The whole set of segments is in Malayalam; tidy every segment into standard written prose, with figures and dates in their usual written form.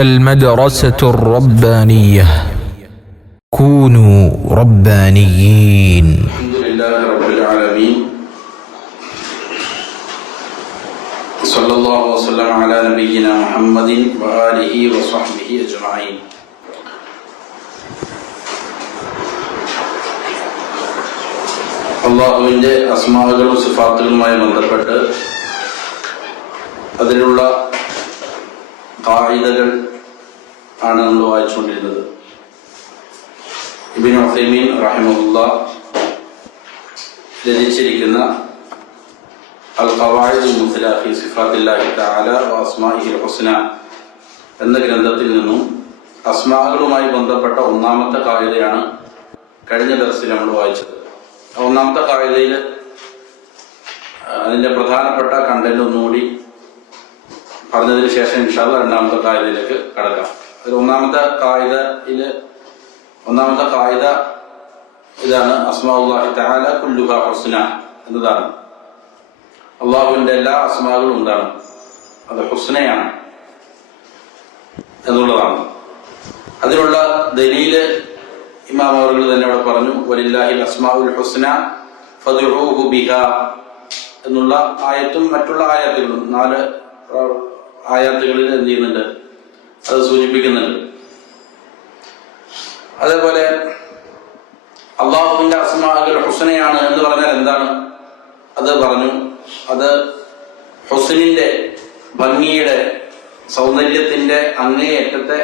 المدرسة الربانية كونوا ربانيين. الحمد لله رب العالمين، صلى الله وسلم على نبينا محمد وآله وصحبه أجمعين. അള്ളാഹുവിൻ്റെ അസ്മാകളും സിഫാത്തുകളുമായി ബന്ധപ്പെട്ട് അതിലുള്ള ഖായിദകൾ ആണ് നമ്മൾ വായിച്ചുകൊണ്ടിരുന്നത്. ഇബ്നു ഉസൈമീൻ റഹിമഹുല്ലാഹ് രചിച്ചിരിക്കുന്ന അൽ ഖവാഇദുൽ മുസ്ല ഫീ സിഫാത്തില്ലാഹി തആല വ അസ്മാഇഹിൽ ഹുസ്ന എന്ന ഗ്രന്ഥത്തിൽ നിന്നും അസ്മാകളുമായി ബന്ധപ്പെട്ട ഒന്നാമത്തെ ഖായിദയാണ് കഴിഞ്ഞ ദർസിൽ നമ്മൾ വായിച്ചത്. ഒന്നാമത്തെ ഖായിദയിൽ അതിൻ്റെ പ്രധാനപ്പെട്ട കണ്ടന്റ് ഒന്നുകൂടി പറഞ്ഞതിന് ശേഷം ഇൻഷാ അല്ലാഹ് രണ്ടാമത്തെ ഖായിദയിലേക്ക് കടക്കാം. അതിൽ ഒന്നാമത്തെ ഖായിദ ഇതാണ്: അസ്മാഉല്ലാഹി തആല കുല്ലുഹാ ഹുസ്ന എന്നതാണ്. അള്ളാഹുവിന്റെ എല്ലാ അസ്മാകളും എന്താണ്? അത് ഹുസ്നയാണ് എന്നുള്ളതാണ്. അതിനുള്ള ദലീല് ഇമാം അവറുകൾ തന്നെ ഇവിടെ പറഞ്ഞു: വലില്ലാഹിൽ അസ്മാഉൽ ഹുസ്ന ഫദ്ഉഹു ബിഹാ എന്നുള്ള ആയത്തും മറ്റുള്ള ആയത്തുകളും 4 ആയത്തുകളിൽ എന്ത് ചെയ്യുന്നുണ്ട്? അത് സൂചിപ്പിക്കുന്നുണ്ട്. അതേപോലെ അള്ളാഹുവിന്റെ അസ്മാഉൽ ഹുസ്നയാണ് എന്ന് പറഞ്ഞാൽ എന്താണ്? അത് പറഞ്ഞു, അത് ഹുസ്നിന്റെ, ഭംഗിയുടെ, സൗന്ദര്യത്തിന്റെ അങ്ങേയറ്റത്തെ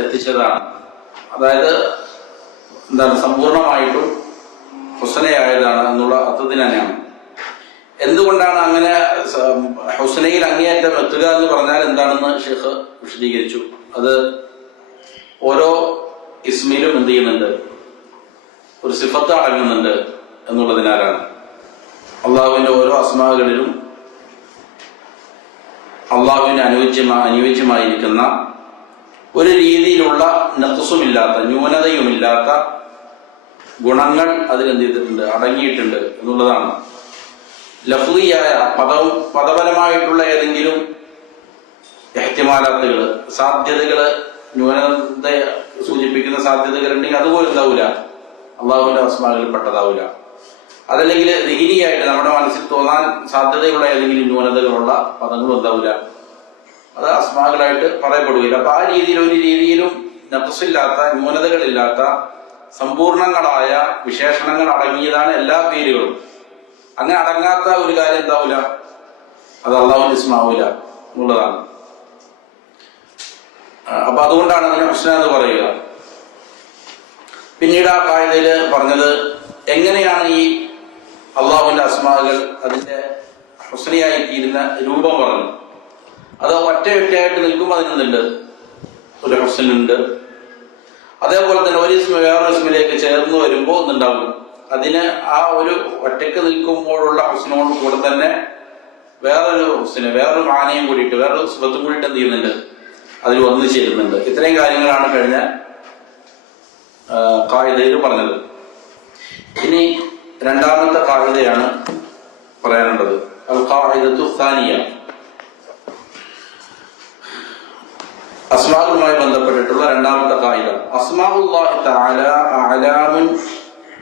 എത്തിച്ചതാണ്. അതായത് എന്താണ്? സമ്പൂർണമായിട്ടും ഹുസ്നയായതാണ് എന്നുള്ള അർത്ഥത്തിന് തന്നെയാണ്. എന്തുകൊണ്ടാണ് അങ്ങനെ ഹുസ്നയിൽ അങ്ങേയറ്റം എത്തുക എന്ന് പറഞ്ഞാൽ എന്താണെന്ന് ഷെയ്ഖ് വിശദീകരിച്ചു. അത് ഓരോ ഇസ്മിലും എന്ത് ചെയ്യുന്നുണ്ട്? ഒരു സിഫത്ത് അടങ്ങുന്നുണ്ട് എന്നുള്ളതിനാലാണ്. അള്ളാഹുവിന്റെ ഓരോ അസ്മാകളിലും അള്ളാഹുവിന് അനുയോജ്യമായിരിക്കുന്ന ഒരു രീതിയിലുള്ള നഖ്സുമില്ലാത്ത, ന്യൂനതയുമില്ലാത്ത ഗുണങ്ങൾ അതിലെന്ത് ചെയ്തിട്ടുണ്ട്? അടങ്ങിയിട്ടുണ്ട് എന്നുള്ളതാണ്. ലഫ്ളിയായ പദപരമായിട്ടുള്ള ഏതെങ്കിലും ഇഹ്തിമാലാത്തുകൾ, സാധ്യതകള്, ന്യൂനത സൂചിപ്പിക്കുന്ന സാധ്യതകൾ ഉണ്ടെങ്കിൽ അതുപോലെ എന്താവൂല? അള്ളാഹുവിന്റെ അസ്മാകളിൽ പെട്ടതാവൂല. അതല്ലെങ്കിൽ ദിഹിനിയായിട്ട് നമ്മുടെ മനസ്സിൽ തോന്നാൻ സാധ്യതയുള്ള ഏതെങ്കിലും ന്യൂനതകളുള്ള പദങ്ങളും എന്താവൂല? അത് അസ്മാകളായിട്ട് പറയപ്പെടുകയില്ല. അപ്പൊ ആ രീതിയിൽ ഒരു രീതിയിലും നഖ്സില്ലാത്ത, ന്യൂനതകളില്ലാത്ത, സമ്പൂർണങ്ങളായ വിശേഷണങ്ങൾ അടങ്ങിയതാണ് എല്ലാ പേരുകളും. അങ്ങനെ അടങ്ങാത്ത ഒരു കാര്യം എന്താവൂല? അത് അള്ളാഹുവിന്റെ ഇസ്മാവൂല എന്നുള്ളതാണ്. അപ്പൊ അതുകൊണ്ടാണ് അതിനെ ഹുസ്ന എന്ന് പറയുക. പിന്നീട് ആ ഖായിദയില് പറഞ്ഞത് എങ്ങനെയാണ് ഈ അള്ളാഹുവിന്റെ അസ്മാകൾ അതിന്റെ ഹുസ്നയായി തീരുന്ന രൂപം പറഞ്ഞു. അത് ഒറ്റയായിട്ട് നിൽക്കുമ്പോൾ അതിനുണ്ട് ഒരു ഹുസ്നുണ്ട്. അതേപോലെ തന്നെ ഒരു ഇസ്മ വേറൊരു ഇസ്മിലേക്ക് ചേർന്ന് വരുമ്പോൾ ഒന്നുണ്ടാവും. അതിന് ആ ഒരു ഒറ്റക്ക് നിൽക്കുമ്പോഴുള്ള ഹുസ്നോട് കൂടെ തന്നെ വേറൊരു ഹുസ്ന, വേറൊരു മാനയും കൂടിയിട്ട്, വേറൊരു സുഖത്തും കൂടിയിട്ട് എന്ത് ചെയ്യുന്നുണ്ട്? അതിൽ വന്നു ചേരുന്നുണ്ട്. ഇത്രയും കാര്യങ്ങളാണ് കഴിഞ്ഞ ഖായിദയിൽ പറഞ്ഞത്. ഇനി രണ്ടാമത്തെ ഖായിദയാണ് പറയാനുള്ളത്. അൽ ഖായിദത്തു സാനിയ, അസ്മാഉമായി ബന്ധപ്പെട്ടിട്ടുള്ള രണ്ടാമത്തെ ഖായിദ. അസ്മാഉല്ലാഹി തആല അഅലാമുൻ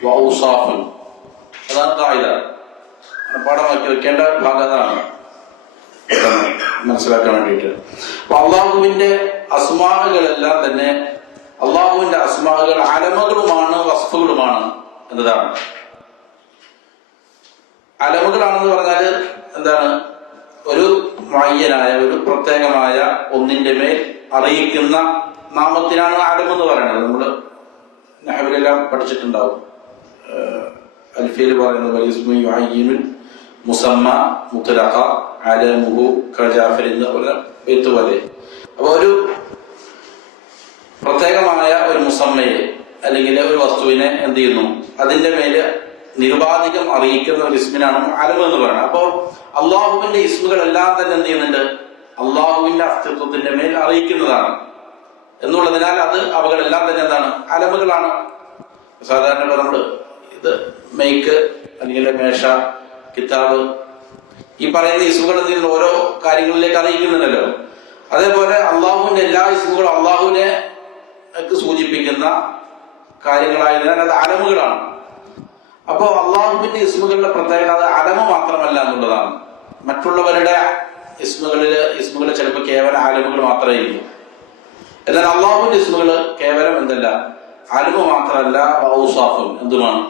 വ ഔസാഫുൻ. അതാണ് ഖായിദ. പാഠമാക്കി വെക്കേണ്ട ഭാഗത്താണ് മനസ്സിലാക്കാൻ വേണ്ടിയിട്ട്. അപ്പൊ അള്ളാഹുവിന്റെ അസ്മാകളെല്ലാം തന്നെ, അള്ളാഹുവിന്റെ അസ്മാകൾ അലമകളുമാണ്, വസ്ഫുകളുമാണ് എന്നതാണ്. അലമുകളാണെന്ന് പറഞ്ഞാൽ എന്താണ്? ഒരു മുഅയ്യനായ, ഒരു പ്രത്യേകമായ ഒന്നിന്റെ മേൽ അറിയിക്കുന്ന നാമത്തിനാണ് അലമെന്ന് പറയുന്നത്. നമ്മള് നഹ്വിലെല്ലാം പഠിച്ചിട്ടുണ്ടാവും. അൽഫിയിൽ പറയുന്നത് വലിസ്മു യുഅയ്യിനുൽ മുസമ്മ മുത്ലഖ അലമുഹു കജാഫിർ എന്ന് പറഞ്ഞ ബൈത്ത് പോലെ. അപ്പൊ ഒരു പ്രത്യേകമായ ഒരു മുസമ്മയെ അല്ലെങ്കിൽ ഒരു വസ്തുവിനെ എന്ത് ചെയ്യുന്നു? അതിന്റെ മേല് നിരുപാധികം അറിയിക്കുന്ന ഒരു ഇസ്മിനാണ് അലമ് എന്ന് പറയുന്നത്. അപ്പോ അള്ളാഹുവിന്റെ ഇസ്മുകളെല്ലാം തന്നെ എന്ത് ചെയ്യുന്നുണ്ട്? അള്ളാഹുവിന്റെ അസ്തിത്വത്തിന്റെ മേൽ അറിയിക്കുന്നതാണ് എന്നുള്ളതിനാൽ അത് അവകളെല്ലാം തന്നെ എന്താണ്? അലമുകളാണ്. സാധാരണ നമ്മള് ഇത് മെയ്ക്ക് അല്ലെങ്കിൽ മേശ, കിതാബ്, ഈ പറയുന്ന ഇസ്മുകൾ എന്തെങ്കിലും ഓരോ കാര്യങ്ങളിലേക്ക് അറിയിക്കുന്നുണ്ടല്ലോ. അതേപോലെ അള്ളാഹുവിന്റെ എല്ലാ ഇസ്മുകളും അള്ളാഹുവിനെ സൂചിപ്പിക്കുന്ന കാര്യങ്ങളായതിനാൽ അത് അലമുകളാണ്. അപ്പോൾ അള്ളാഹുവിന്റെ ഇസ്മുകളുടെ പ്രത്യേകത അത് അലമ് മാത്രമല്ല എന്നുള്ളതാണ്. മറ്റുള്ളവരുടെ ഇസ്മുകൾ ചിലപ്പോൾ കേവലം ആലമുകൾ മാത്രമായിരിക്കും. എന്നാൽ അള്ളാഹുവിന്റെ ഇസ്മുകൾ കേവലം എന്തല്ല, അലമ് മാത്രമല്ല, ഔസാഫും എന്തുമാണ്,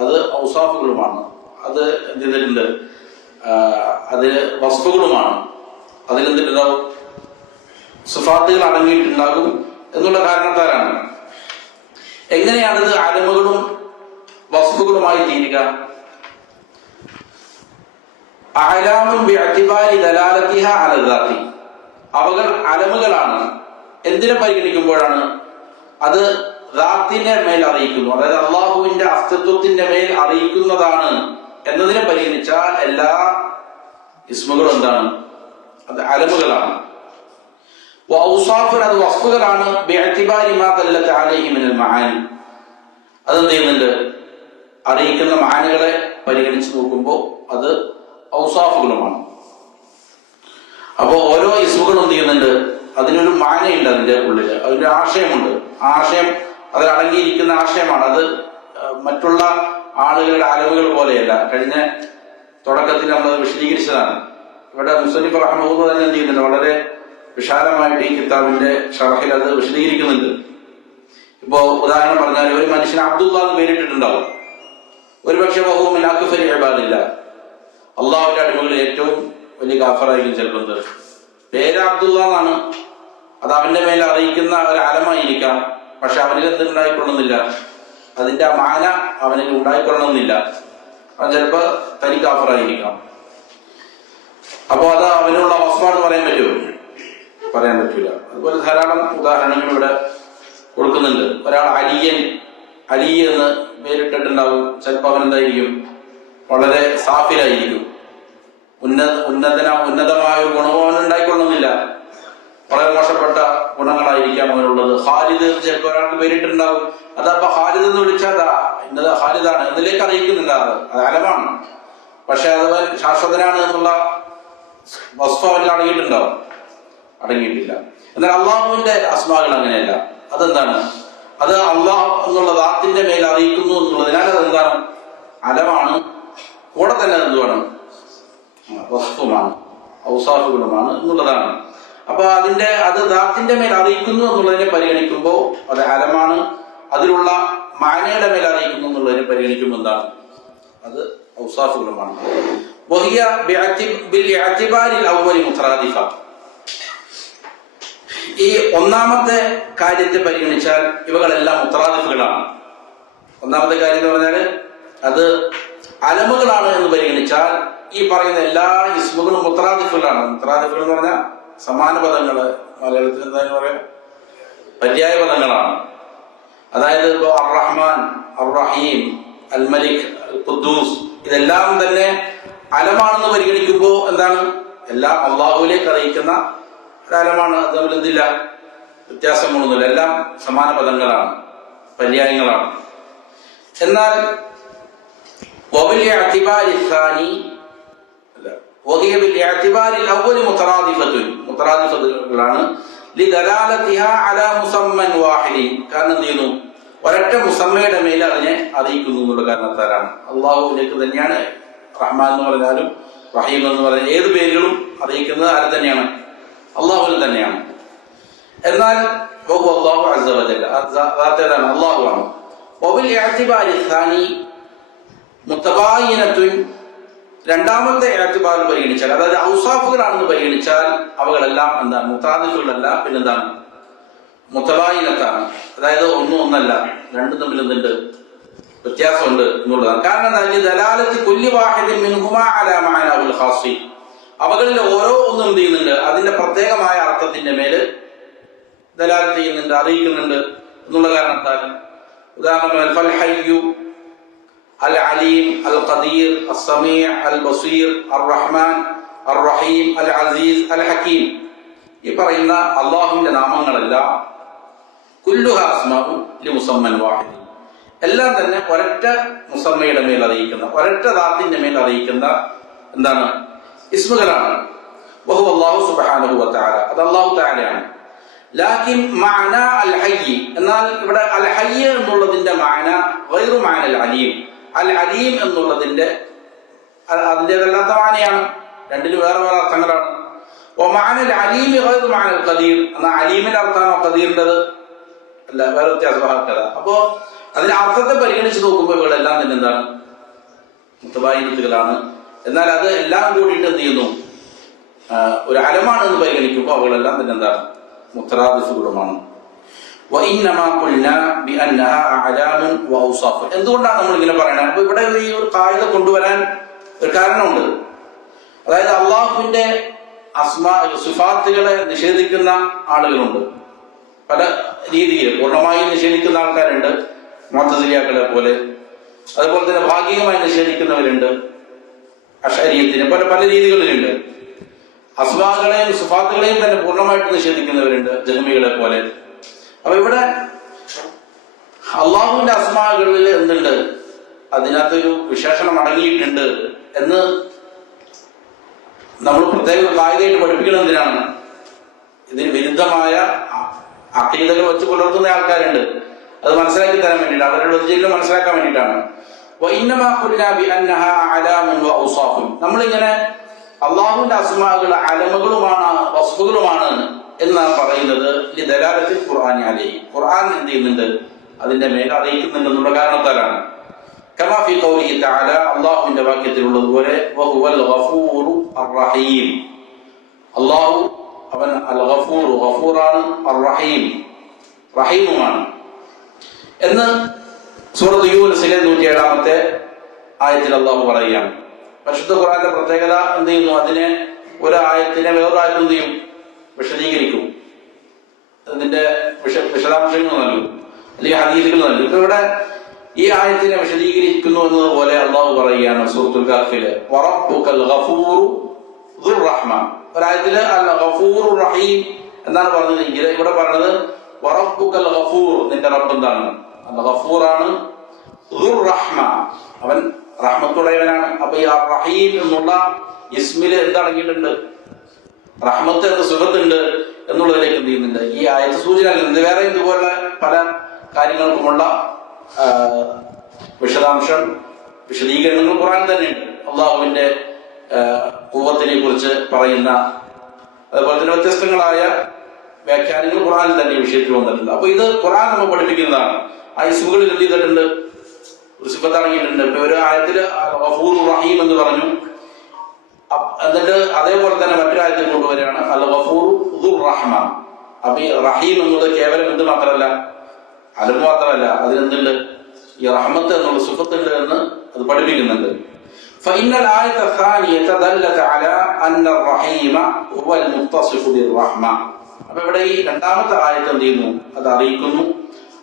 അത് ഔസാഫുകളുമാണ്. അത് എന്ത് ചെയ്തിട്ടുണ്ട്, അതിന് വസ്ഫുകളുമാണ്. അതിലെന്തിട്ടുണ്ടാവും, സിഫാത്തുകൾ അടങ്ങിയിട്ടുണ്ടാകും എന്നുള്ള കാരണത്താലാണ്. എങ്ങനെയാണിത് അലമുകളും വസ്ഫുകളുമായി തീരുക? അഅലാമുൻ ബിഅ്തിബാരി ദലാലതിഹ അല ദാതി, അവകൾ അലമുകളാണ്. എന്തിനെ പരിഗണിക്കുമ്പോഴാണ്? അത് ദാത്തിനെ മേൽ അറിയിക്കുന്നു, അതായത് അള്ളാഹുവിന്റെ അസ്തിത്വത്തിന്റെ മേൽ അറിയിക്കുന്നതാണ് എന്നതിനെ പരിഗണിച്ചാൽ എല്ലാ ഇസ്മുകളും എന്താണ്, അത് അലമുകളാണ്. വഔസാഫുൻ, അത് വസ്ഫുകളാണ്. ബിഅ്തിബാരി മാ ദല്ലത അലൈഹി മിനൽ മആനി, അതെന്ത് ചെയ്യുന്നുണ്ട്, അറിയിക്കുന്ന മാനകളെ പരിഗണിച്ച് നോക്കുമ്പോൾ അത് ഔസാഫുകളുമാണ്. അപ്പോൾ ഓരോ ഇസ്മുകളും എന്ത് ചെയ്യുന്നുണ്ട്, അതിനൊരു മാനയുണ്ട്, അതിന്റെ ഉള്ളിൽ അതിന്റെ ആശയമുണ്ട്. ആ ആശയം അതിൽ അടങ്ങിയിരിക്കുന്ന ആശയമാണ്. അത് മറ്റുള്ള ആളുകളുടെ അലവുകൾ പോലെയല്ല. കഴിഞ്ഞ തുടക്കത്തിൽ നമ്മൾ വിശദീകരിച്ചതാണ്. ഇവിടെ മുസന്നിഫ് റഹ്മഹുല്ലാഹ് തന്നെ എന്ത് ചെയ്യുന്നുണ്ട്, വളരെ വിശാലമായിട്ട് ഈ കിതാബിന്റെ ഷറഹിൽ അത് വിശദീകരിക്കുന്നുണ്ട്. ഇപ്പോ ഉദാഹരണം പറഞ്ഞാൽ, ഒരു മനുഷ്യന് അബ്ദുല്ലാ എന്ന് പേരിട്ടിട്ടുണ്ടാവും. ഒരുപക്ഷെ വഹുമിൻ അക്ഫരി ഇബാദില്ലാ, അള്ളാഹുവിന്റെ അടിമകളിൽ ഏറ്റവും വലിയ ഗാഫറായിരിക്കും ചിലപ്പോൾ. പേര് അബ്ദുള്ള എന്നാണ്, അത് അവന്റെ മേലെ അറിയിക്കുന്ന ഒരു അലമായിരിക്കാം. പക്ഷെ അവനിൽ എന്തുണ്ടായിക്കൊള്ളുന്നില്ല, അതിന്റെ ആ മാന അവനിൽ ഉണ്ടായിക്കൊള്ളണമെന്നില്ല. അവൻ ചിലപ്പോ തനി ഗാഫറായിരിക്കാം. അപ്പോ അത് അവനുള്ള വസ്ഫാണെന്ന് പറയാൻ പറ്റുമോ? പറയാൻ പറ്റൂല. അതുപോലെ ധാരാളം ഉദാഹരണങ്ങൾ ഇവിടെ കൊടുക്കുന്നുണ്ട്. ഒരാൾ അലി എന്ന് പേരിട്ടിട്ടുണ്ടാവും. ചിലപ്പോൾ അവൻ എന്തായിരിക്കും, വളരെ സാഫിലായിരിക്കും. ഉന്നതമായ ഒരു ഗുണവും അവൻ ഉണ്ടായിക്കൊള്ളുന്നില്ല. വളരെ മോശപ്പെട്ട ഗുണങ്ങളായിരിക്കാം അവനുള്ളത്. ഖാലിദ് ചിലപ്പോൾ ഒരാൾക്ക് പേരിട്ടുണ്ടാവും. അതപ്പോ ഖാലിദ് എന്ന് വിളിച്ചാൽ ഇന്നത് ഖാലിദാണ് എന്നതിലേക്ക് അറിയിക്കുന്നില്ല. അത് അലമാണ്. പക്ഷെ അത് ശാശ്വതനാണ് എന്നുള്ള വസ്തു അവനിൽ അടങ്ങിയിട്ടുണ്ടാവും, അടങ്ങിയിട്ടില്ല. എന്നാൽ അള്ളാഹുവിന്റെ അസ്മാകൾ അങ്ങനെയല്ല. അതെന്താണ്, അത് അള്ളാഹ് എന്നുള്ള ദാത്തിന്റെ മേൽ അറിയിക്കുന്നു എന്നുള്ളതിനാൽ അതെന്താണ്, അലമാണ്. കൂടെ തന്നെ എന്തുവാണ്, വസ്തുമാണ്, ഔസാഫുകളുമാണ് എന്നുള്ളതാണ്. അപ്പൊ അത് ദാത്തിന്റെ മേൽ അറിയിക്കുന്നു എന്നുള്ളതിനെ പരിഗണിക്കുമ്പോൾ അത് അലമാണ്. അതിലുള്ള മാനയുടെ മേൽ അറിയിക്കുന്നു എന്നുള്ളതിനെ പരിഗണിക്കുമ്പോൾ എന്താണ്, അത് ഔസാഫുകളുമാണ്. വഹിയ ബിൽഇഅ്തിബാരിൽ അവ്വലി മുതറാദിഫ, ഈ ഒന്നാമത്തെ കാര്യത്തെ പരിഗണിച്ചാൽ ഇവകളെല്ലാം മുതറാദിഫുകളാണ്. ഒന്നാമത്തെ കാര്യം എന്ന് പറഞ്ഞാൽ അത് അലമുകളാണ് എന്ന് പരിഗണിച്ചാൽ ഈ പറയുന്ന എല്ലാ ഇസ്മുകളും മുതറാദിഫുകളാണ്. മുതറാദിഫുകൾ എന്ന് പറഞ്ഞാൽ സമാന പദങ്ങള്, മലയാളത്തിൽ എന്താന്ന് പറയാം, പര്യായ പദങ്ങളാണ്. അതായത് ഇപ്പോ അർ റഹ്മാൻ, അർ റഹീം, അൽ മലിക്, അൽ ഖുദ്ദൂസ്, ഇതെല്ലാം തന്നെ അലമാണെന്ന് പരിഗണിക്കുമ്പോൾ എന്താണ്, എല്ലാം അള്ളാഹുവിലേക്ക് അറിയിക്കുന്ന അലമാണ്. അത് തമ്മിൽ എന്തില്ല, വ്യത്യാസമൊന്നുമില്ല. എല്ലാം സമാന പദങ്ങളാണ്, പര്യായങ്ങളാണ്. എന്നാൽ മുതറാദിഫത്തുകളാണ്. കാരണം എന്ത് ചെയ്യുന്നു, ഒരൊറ്റ മുസമ്മയുടെ മേൽ അതിനെ അറിയിക്കുന്നു എന്നുള്ള കാരണത്താലാണ്. അള്ളാഹുവിലേക്ക് തന്നെയാണ് റഹ്മാൻ എന്ന് പറഞ്ഞാലും റഹീം എന്ന് പറഞ്ഞാൽ ഏത് പേരുകളും അറിയിക്കുന്നത് ആരെ തന്നെയാണ്, അള്ളാഹുവിന് തന്നെയാണ്. എന്നാൽ അള്ളാഹു അസ്സ വജല്ല അതാണ്, അള്ളാഹുവാണ്. രണ്ടാമത്തെ ഇഅ്തിബാർ പരിഗണിച്ചാൽ, അതായത് ഔസാഫുകളാണെന്ന് പരിഗണിച്ചാൽ അവകളെല്ലാം എന്താണ്, മുതറാദിഫുകളല്ല, പിന്നെന്താണ്, മുതബായിനത്താണ്. അതായത് ഒന്നല്ല, രണ്ടും തമ്മിൽ എന്തുണ്ട്, വ്യത്യാസമുണ്ട് എന്നുള്ളതാണ്. കാരണം ദലാലത്തി കുല്ലി വാഹിദിൻ മിൻഹുമാ അലാ മഅനാഹുൽ ഖാസി, അവകളിൽ ഓരോ ഒന്നും എന്ത് ചെയ്യുന്നുണ്ട്, അതിന്റെ പ്രത്യേകമായ അർത്ഥത്തിന്റെ മേല് ദലാലത്ത് ചെയ്യുന്നുണ്ട്, അറിയിക്കുന്നുണ്ട് എന്നുള്ള കാരണത്താൽ. ഉദാഹരണം ഫൽ ഹയ്യു, അൽ അലീം, അൽ ഖദീർ, അൽ സമീഅ്, അൽ ബസീർ, അർ റഹ്മാൻ, അർ റഹീം, അൽ അസീസ്, അൽ ഹക്കീം, ഈ പറയുന്ന അള്ളാഹുവിന്റെ നാമങ്ങളെല്ലാം കുല്ലുഹാ അസ്മാഉ ലിമുസമ്മൻ വാഹിദ്, എല്ലാം തന്നെ ഒരൊറ്റ മുസമ്മയുടെ മേൽ അറിയിക്കുന്ന, ഒരൊറ്റ ദാത്തിന്റെ മേൽ അറിയിക്കുന്ന എന്താണ്, ഇസ്മുകളാണ്. വഹുവ അല്ലാഹു സുബ്ഹാനഹു വ തആല, അത് അല്ലാഹു തആലയാണ്. ലാകിൻ മഅന അൽ ഹയ്യ്, എന്നാൽ ഇവിടെ അൽ ഹയ്യ് എന്നുള്ളതിന്റെ മഅന ഗൈറു മഅന അൽ അലീം. അൽ അലീം എന്നുള്ളതിന്റെ അതിൻ്റെതല്ലാത്ത മാനയാണ്. രണ്ടിന് വേറെ വേറെ അർത്ഥങ്ങളാണ്. മഅന അൽ അലീം ഗൈറു മഅന അൽ ഖദീർ, എന്നാൽ അലീമിന്റെ അർത്ഥമാണോ ഖദീറിൻ്റെത്? അല്ല, വേറെ വ്യത്യാസമാക്കല. അപ്പോ അതിന്റെ അർത്ഥത്തെ പരിഗണിച്ച് നോക്കുമ്പോൾ ഇവകളെല്ലാം തന്നെ എന്താണ്? മുത്തബായിനത്തുകളാണ്. എന്നാൽ അത് എല്ലാം കൂടിയിട്ട് എന്ത് ചെയ്യുന്നു? ഒരു അലമാണ് എന്ന് പരിഗണിക്കുമ്പോൾ അവകളെല്ലാം തന്നെ എന്താണ്? മുത്തറാദിഫുകളുമാണ്. എന്തുകൊണ്ടാണ് നമ്മൾ ഇങ്ങനെ പറയുന്നത്? അപ്പൊ ഇവിടെ ഈ ഒരു കായിക കൊണ്ടുവരാൻ ഒരു കാരണമുണ്ട്. അതായത് അള്ളാഹുവിന്റെ സിഫാത്തുകളെ നിഷേധിക്കുന്ന ആളുകളുണ്ട്. പല രീതിയിൽ പൂർണ്ണമായും നിഷേധിക്കുന്ന ആൾക്കാരുണ്ട്, മുഅ്തസിലികളെ പോലെ. അതുപോലെ തന്നെ ഭാഗികമായി നിഷേധിക്കുന്നവരുണ്ട്, അശ്അരിയത്തിന്. പല പല രീതികളിലുണ്ട്. അസ്മാകളെയും സിഫാത്തുകളെയും തന്നെ പൂർണ്ണമായിട്ട് നിഷേധിക്കുന്നവരുണ്ട്, ജഹ്മികളെ പോലെ. അപ്പൊ ഇവിടെ അള്ളാഹുവിന്റെ അസ്മാകളിൽ എന്തുണ്ട്? അതിനകത്തൊരു വിശേഷണം അടങ്ങിയിട്ടുണ്ട് എന്ന് നമ്മൾ പ്രത്യേക കായികമായിട്ട് പഠിപ്പിക്കണം. എന്തിനാണ്? ഇതിന് വിരുദ്ധമായ അഖീദകൾ വെച്ച് പുലർത്തുന്ന ആൾക്കാരുണ്ട്, അത് മനസ്സിലാക്കി തരാൻ വേണ്ടിയിട്ട്, അവരുടെ ഒറിജിനൽ മനസ്സിലാക്കാൻ വേണ്ടിയിട്ടാണ്. നമ്മളിങ്ങനെ അള്ളാഹുവിന്റെ അസ്മാകൾ അലമകളുമാണ്, വസ്ഫുകളുമാണ് എന്നാണ് പറയുന്നത്. ഖുർആൻ അലൈഹി, ഖുർആൻ എന്ത് ചെയ്യുന്നുണ്ട്? അതിന്റെ മേൽ അറിയിക്കുന്നുണ്ടെന്നുള്ള കാരണത്താലാണ്. കമാ ഫീ ഖൗലിഹി തആല, അള്ളാഹുവിന്റെ വാക്യത്തിലുള്ളതുപോലെ വഹുവൽ ഗഫൂറു അർറഹീം, അള്ളാഹു അവൻ അൽ ഗഫൂർ, ഗഫൂറാണ്, അർറഹീം, റഹീമുമാണ് എന്ന് സൂറത്ത് യൂനുസിലെ 107-ാമത്തെ ആയത്തിൽ അള്ളാഹു പറയുകയാണ്. പരിശുദ്ധ ഖുർആന്റെ പ്രത്യേകത എന്ത് ചെയ്യുന്നു? അതിനെ ഒരു ആയത്തിനെ വേറൊരു ആയത്തിൽ എന്ത് ചെയ്യും? വിശദീകരിക്കും, അതിന്റെ വിശദാംശങ്ങൾ നൽകും, അല്ലെങ്കിൽ ഹദീസുകൾ നൽകും. ഇപ്പൊ ഇവിടെ ഈ ആയത്തിനെ വിശദീകരിക്കുന്നു എന്നതുപോലെ അള്ളാഹു പറയുകയാണ് സൂറത്തുൽ കഹ്ഫില്, വറബ്ബുകൽ ഗഫൂറു ദുർ റഹ്മ. ഒരായത്തില് അൽ ഗഫൂറു റഹീം എന്നാണ് പറഞ്ഞതെങ്കിൽ ഇവിടെ പറഞ്ഞത് വറബ്ബുകൽ ഗഫൂർ, നിന്റെ റബ്ബ് എന്താണ്? അൽ ഗഫൂറാണ്, ദുർ റഹ്മ, അവൻ റഹ്മത്തുള്ളവനാണ്. അപ്പൊ ഈ റഹീം എന്നുള്ള ഇസ്മില് എന്തടങ്ങിയിട്ടുണ്ട്? റഹ്മത്ത് എന്ന സുഖത്തുണ്ട് എന്നുള്ളതിലേക്ക് എന്ത് ചെയ്യുന്നുണ്ട്? ഈ ആയത്ത് സൂചന നൽകുന്നത്. വേറെ ഇതുപോലെ പല കാര്യങ്ങൾക്കുമുള്ള വിശദീകരണങ്ങൾ ഖുർആൻ തന്നെയുണ്ട്. അള്ളാഹുവിന്റെ ഖുവ്വത്തിനെ കുറിച്ച് പറയുന്ന, അതുപോലെ തന്നെ വ്യത്യസ്തങ്ങളായ വ്യാഖ്യാനങ്ങൾ ഖുർആനിൽ തന്നെ ഈ വിഷയത്തിൽ വന്നിട്ടുണ്ട്. അപ്പൊ ഇത് ഖുർആൻ നമ്മൾ പഠിപ്പിക്കുന്നതാണ്. ആ ഇസ്മുകളിൽ എന്ത് ചെയ്തിട്ടുണ്ട്? ഒരു സിഫത്ത് അടങ്ങിയിട്ടുണ്ട്. ഇപ്പൊ ഒരു ആയത്തില് ഗഫൂർ റഹീം എന്ന് പറഞ്ഞു, എന്നിട്ട് അതേപോലെ തന്നെ മറ്റൊരു ആയത്തിൽ കൊണ്ടുവരികയാണ് അൽ ഗഫൂർ ദുർ റഹ്മ. അപ്പൊ ഈ റഹീം എന്നുള്ളത് കേവലം എന്ത് മാത്രമല്ല, അലം മാത്രമല്ല, അതിലെന്തുണ്ട്? ഈ റഹ്മത്ത് എന്നുള്ള സിഫത്ത് ഉണ്ട് എന്ന് അത് പഠിപ്പിക്കുന്നുണ്ട്. ഫഇന്നൽ ആയത الثانية دلت على أن الرحيم هو المتصف بالرحمة. അപ്പൊ ഇവിടെ ഈ രണ്ടാമത്തെ ആയത്ത് എന്ത് ചെയ്യുന്നു? അത് അറിയിക്കുന്നു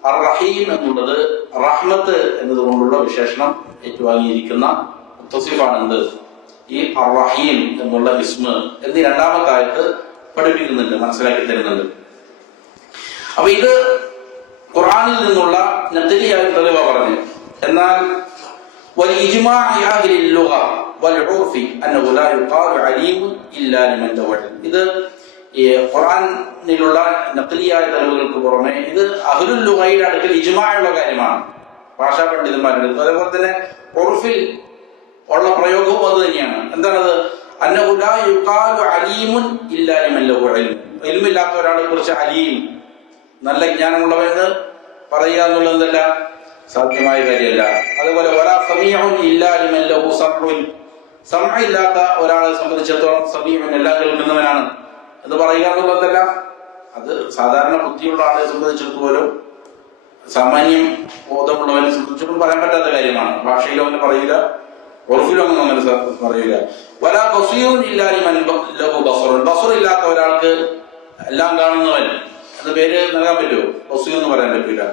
അർ റഹീം എന്നുള്ളത് റഹ്മത്ത് എന്നതുകൊണ്ടുള്ള വിശേഷണം ഏറ്റുവാങ്ങിയിരിക്കുന്ന മുത്തസിഫാണ് എന്ത്? ഈ അർ റഹീം എന്നുള്ള ഇസ്മ എന്നീ രണ്ടാമത്തെ ആയത്ത് പഠിപ്പിക്കുന്നുണ്ട്, മനസ്സിലാക്കി തരുന്നുണ്ട്. അപ്പൊ ഇത് ഖുർആനിൽ നിന്നുള്ള നഖലിയായ തെളിവ പറഞ്ഞു. എന്നാൽ ഇത് ഈ ഖുർആനിലുള്ള നഖലിയായ തെളിവുകൾക്ക് പുറമെ ഇത് അഹ്ലുൽ ലുഗയുടെ അടുക്കൽ ഇജ്മാഉള്ള കാര്യമാണ്, ഭാഷാ പണ്ഡിതന്മാരുടെ. അതേപോലെ തന്നെ ഉർഫിൽ ഉള്ള പ്രയോഗവും അത് തന്നെയാണ്. എന്താണത്? അന്നഹു ലാ യുഖാലു അലീമുൻ ഇല്ലാ ലിമൻ ലഹു ഇൽം. ഇൽമില്ലാത്ത ഒരാളെ കുറിച്ച് അലീം, നല്ല ജ്ഞാനമുള്ളവെന്ന് പറയുക എന്നുള്ളതല്ല, സാധ്യമായ കാര്യമല്ല. അതുപോലെ വലാ സമീഉൻ ഇല്ലാ ലിമൻ ലഹു സമഉൻ, സമഅ ഇല്ലാത്ത ഒരാളെ സംബന്ധിച്ചിടത്തോളം സമീഉൻ എല്ലാം കേൾക്കുന്നവനാണ് എന്ന് പറയുക എന്നുള്ളതല്ല. അത് സാധാരണ ബുദ്ധിയുള്ള ആളെ സംബന്ധിച്ചിടത്തോളം, സാമാന്യം ബോധമുള്ളവനെ സംബന്ധിച്ചിടത്തോളം പറയാൻ പറ്റാത്ത കാര്യമാണ്. ഭാഷയിലും അങ്ങനെ പറയില്ല, ഉർഫിലും അങ്ങനെ പറയില്ല. വലാ ബസീറുൻ ഇല്ലാ ലിമൻ ലഹു ബസറുൻ, ബസർ ഇല്ലാത്ത ഒരാൾക്ക് എല്ലാം കാണുന്നവൻ എന്ന പേര് നൽകാൻ പറ്റുമോ? ബസീർ എന്ന് പറയാൻ പറ്റില്ല.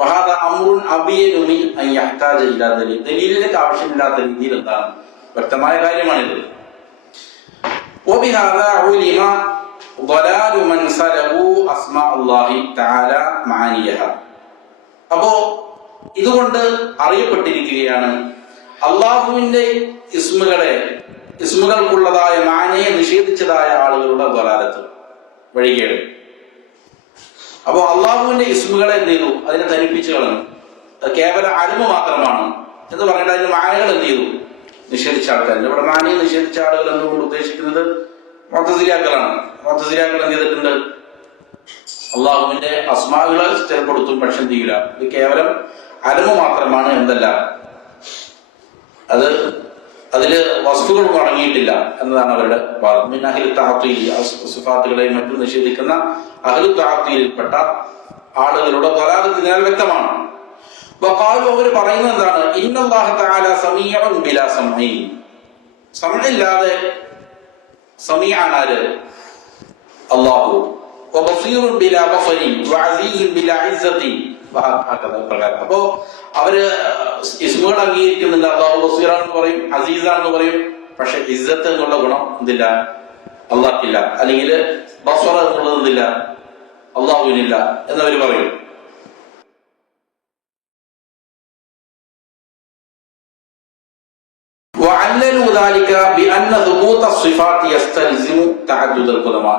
വഹാദ അംറുൻ അബിയനു മിൻ അൻ യഹ്താജ ഇലാ ദലീൽ, ദലീലിലേക്ക് ആവശ്യമില്ലാത്ത രീതിയിൽ എന്താണ് വ്യക്തമായ കാര്യമാണിത്. വബിഹാദാ ഉലിമ ضلال من سلبوا اسماء الله تعالى معانيها. അപ്പോ ഇതുകൊണ്ട് അറിയപ്പെട്ടിരിക്കുകയാണ് അള്ളാഹുവിന്റെ ഇസ്മുകളെ ഇസ്മുകൾക്കുള്ളതായ മാനയെ നിഷേധിച്ചതായ ആളുകളുടെ ദ്വലാലത്ത്, വഴികേട്. അപ്പോ അള്ളാഹുവിന്റെ ഇസ്മുകളെ എന്ത് ചെയ്തു? അതിനെ ധരിപ്പിച്ചു കളഞ്ഞു. അത് കേവല അലിമ് മാത്രമാണ് എന്ന് പറഞ്ഞിട്ട് അതിന്റെ മാനകൾ എന്ത് ചെയ്തു? നിഷേധിച്ച ആൾക്കാർ. ഇവിടെ മാനയെ നിഷേധിച്ച ആളുകൾ എന്തുകൊണ്ട് ഉദ്ദേശിക്കുന്നത് മുഅ്തസിലികളാണ്. മുഅ്തസിലികൾ എന്ത് ചെയ്തിട്ടുണ്ട്? അള്ളാഹുവിന്റെ അസ്മാകളെ സ്ഥിരപ്പെടുത്തും, പക്ഷെ എന്ത് ചെയ്യില്ല, ഇത് കേവലം അലിമ് മാത്രമാണ് എന്നല്ല, അതില് വസ്തുക്കൾ അടങ്ങിയിട്ടില്ല എന്നതാണ് അവരുടെ വാദം. പിന്നെ അഹ്ലു തഅ്തീൽ, സിഫാത്തുകളെയും മറ്റും നിഷേധിക്കുന്ന അഹ്ലു തഅ്തീലിൽപ്പെട്ട ആളുകളുടെ ളലാലത്തിനാൽ വ്യക്തമാണ്. വഖാലു, അവർ പറയുന്നത് എന്താണ്? ഇന്നല്ലാഹ തആല സമീഉൻ ബിലാ സമഈ, സമഇല്ലാതെ സമീഅാണ് ആര്? അല്ലാഹു. വബസീറുൻ ബിലാ ബസരി വഅസീസുൻ ബിലാ ഇസ്സതി. അപ്പോ അവര് ഇസ്മുകൾ അംഗീകരിക്കുന്നുണ്ട്. അള്ളാഹു ബസീറാണെന്ന് പറയും, അസീസാണെന്ന് പറയും, പക്ഷെ ഇസ്സത്ത് എന്നുള്ള ഗുണം എന്തില്ല? അള്ളാഹ്ക്കില്ല. അല്ലെങ്കിൽ ബസ്വറ എന്നുള്ളത് എന്തില്ല? അള്ളാഹുവിനില്ല എന്നവര് പറയും.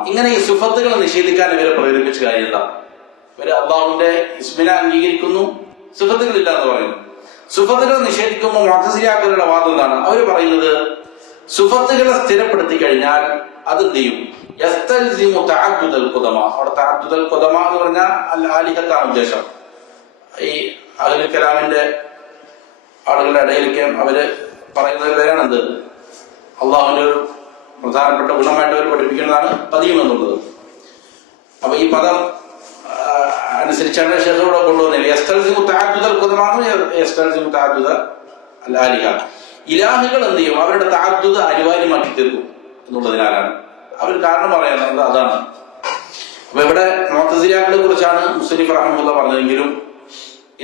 ഇങ്ങനെ ഈ സിഫത്തുകൾ നിഷേധിക്കാൻ ഇവരെ പ്രേരിപ്പിച്ച കാര്യം എന്താ? ഇവര് അള്ളാഹുവിന്റെ ഇസ്മിനെ അംഗീകരിക്കുന്നു, സിഫത്തുകളില്ല എന്ന് പറയുന്നു. സിഫത്തുകൾ നിഷേധിക്കുമ്പോൾ മുഅ്തസിലികളുടെ വാദം എന്താണ്? അവർ പറയുന്നത് സിഫത്തുകളെ സ്ഥിരപ്പെടുത്തി കഴിഞ്ഞാൽ അത് എന്ത് ചെയ്യും? യസ്തൽസിമു തഅദ്ദുദൽ ഖുദമ. അവിടെ തഅദ്ദുദൽ ഖുദമ എന്ന് പറഞ്ഞാൽ അൽ ആലിഹത്താണ് ഉദ്ദേശം. ഈ അഹ്ലുൽ കലാമിന്റെ ആളുകളുടെ ഇടയിലേക്ക് അവര് പറയുന്ന പേരാണ് എന്ത്? അള്ളാഹുവിന്റെ ഒരു പ്രധാനപ്പെട്ട ഗുണമായിട്ട് അവർ പഠിപ്പിക്കുന്നതാണ് ഖദീം എന്നുള്ളത്. അപ്പൊ ഈ പദം അനുസരിച്ചാണ് ഷെയ്ഖ് കൊണ്ടുവന്നത്. യസ്തൽസിമു തഅദ്ദുദൽ ഖുദമ, യസ്തൽസിമു തഅദ്ദുദ അൽ ആലിഹ. ഇലാഹുകൾ എന്ത് ചെയ്യും? അവരുടെ തഅദ്ദുദ് അനിവാര്യമാക്കി തീർക്കും എന്നുള്ളതിനാലാണ് അവർ കാരണം പറയുന്നത്. അതാണ്. അപ്പൊ ഇവിടെ മുഅ്തസിലികളെ കുറിച്ചാണ് മുസ്ലിം റഹ്മത്തുള്ളാഹി പറഞ്ഞതെങ്കിലും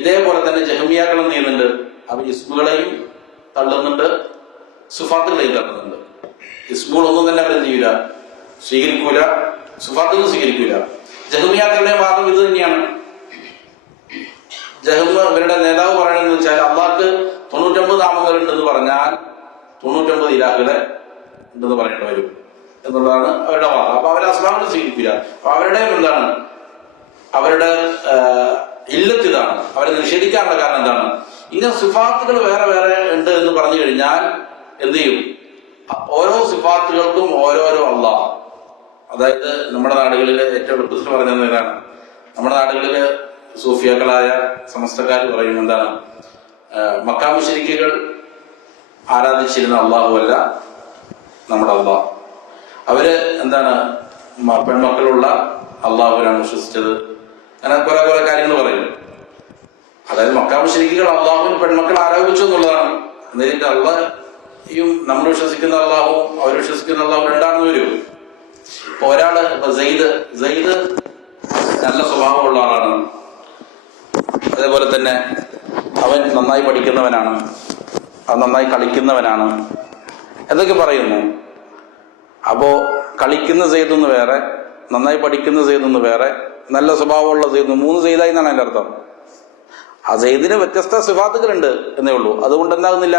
ഇതേപോലെ തന്നെ ജഹ്മിയ്യകൾ എന്ത് ചെയ്യുന്നുണ്ട്? അവർ ഇസ്മുകളെയും തള്ളുന്നുണ്ട്, സിഫാത്തുകളെയും തള്ളുന്നുണ്ട്. ഇസ്മുകളൊന്നും തന്നെ അവരെന്ത് ചെയ്യൂല, സ്വീകരിക്കൂല, സിഫാത്തുകൾ സ്വീകരിക്കൂല. ജഹ്മിയ്യകളുടെ വാദം ഇത് തന്നെയാണ്. ഇവരുടെ നേതാവ് പറയണെന്ന് വെച്ചാൽ അള്ളാഹ്ക്ക് 99 നാമങ്ങൾ ഉണ്ടെന്ന് പറഞ്ഞാൽ 99 ഇലാഹുകളെ ഉണ്ടെന്ന് പറയേണ്ടി വരും എന്നുള്ളതാണ് അവരുടെ വാദം. അപ്പൊ അവരെ അസ്മാവിനെ സ്വീകരിക്കില്ല. അപ്പൊ അവരുടെ എന്താണ്? അവരുടെ ഇല്ലത്ത് ഇതാണ്. അവരെ നിഷേധിക്കാനുള്ള കാരണം എന്താണ്? ഇങ്ങനെ സിഫാത്തുകൾ വേറെ വേറെ ഉണ്ട് എന്ന് പറഞ്ഞു കഴിഞ്ഞാൽ എന്ത് ചെയ്യും? ഓരോ സിഫാത്തുകൾക്കും ഓരോരോ അള്ളാഹ്. അതായത് നമ്മുടെ നാടുകളിൽ ഏറ്റവും എളുപ്പത്തിൽ പറഞ്ഞത് ഏതാണ്? നമ്മുടെ നാടുകളില് സൂഫിയാക്കളായ സമസ്തക്കാർ പറയും എന്താണ്? മക്കാ മുശ്രിക്കുകൾ ആരാധിച്ചിരുന്ന അള്ളാഹു അല്ല നമ്മുടെ അള്ളാഹ്. അവര് എന്താണ്? പെൺമക്കളുള്ള അള്ളാഹുവിനാണ് വിശ്വസിച്ചത്. അങ്ങനെ കുറെ കുറെ കാര്യങ്ങൾ പറയും. അതായത് മക്കാ മുശ്രിക്കുകൾ അള്ളാഹുവിന് പെൺമക്കൾ ആരോപിച്ചു എന്നുള്ളതാണ്. എന്നിട്ട് അള്ളാഹും നമ്മൾ വിശ്വസിക്കുന്ന അള്ളാഹും അവർ വിശ്വസിക്കുന്ന അള്ളാഹും രണ്ടാണെന്ന് വരും. ഇപ്പൊ ഒരാള് സെയ്ദ് നല്ല സ്വഭാവമുള്ള ആളാണ്, അതേപോലെ തന്നെ അവൻ നന്നായി പഠിക്കുന്നവനാണ്, അത് നന്നായി കളിക്കുന്നവനാണ് എന്നൊക്കെ പറയുന്നു. അപ്പോ കളിക്കുന്ന സെയ്ദൊന്ന് വേറെ, നന്നായി പഠിക്കുന്ന സെയ്ദൊന്ന് വേറെ, നല്ല സ്വഭാവമുള്ള സെയ്ദ്, 3 സെയ്ദായി എന്നാണ് അതിന്റെ അർത്ഥം. ആ സെയ്ദിന് വ്യത്യസ്ത സിഫാത്തുകളുണ്ട് എന്നേ ഉള്ളൂ. അതുകൊണ്ട് എന്താകുന്നില്ല,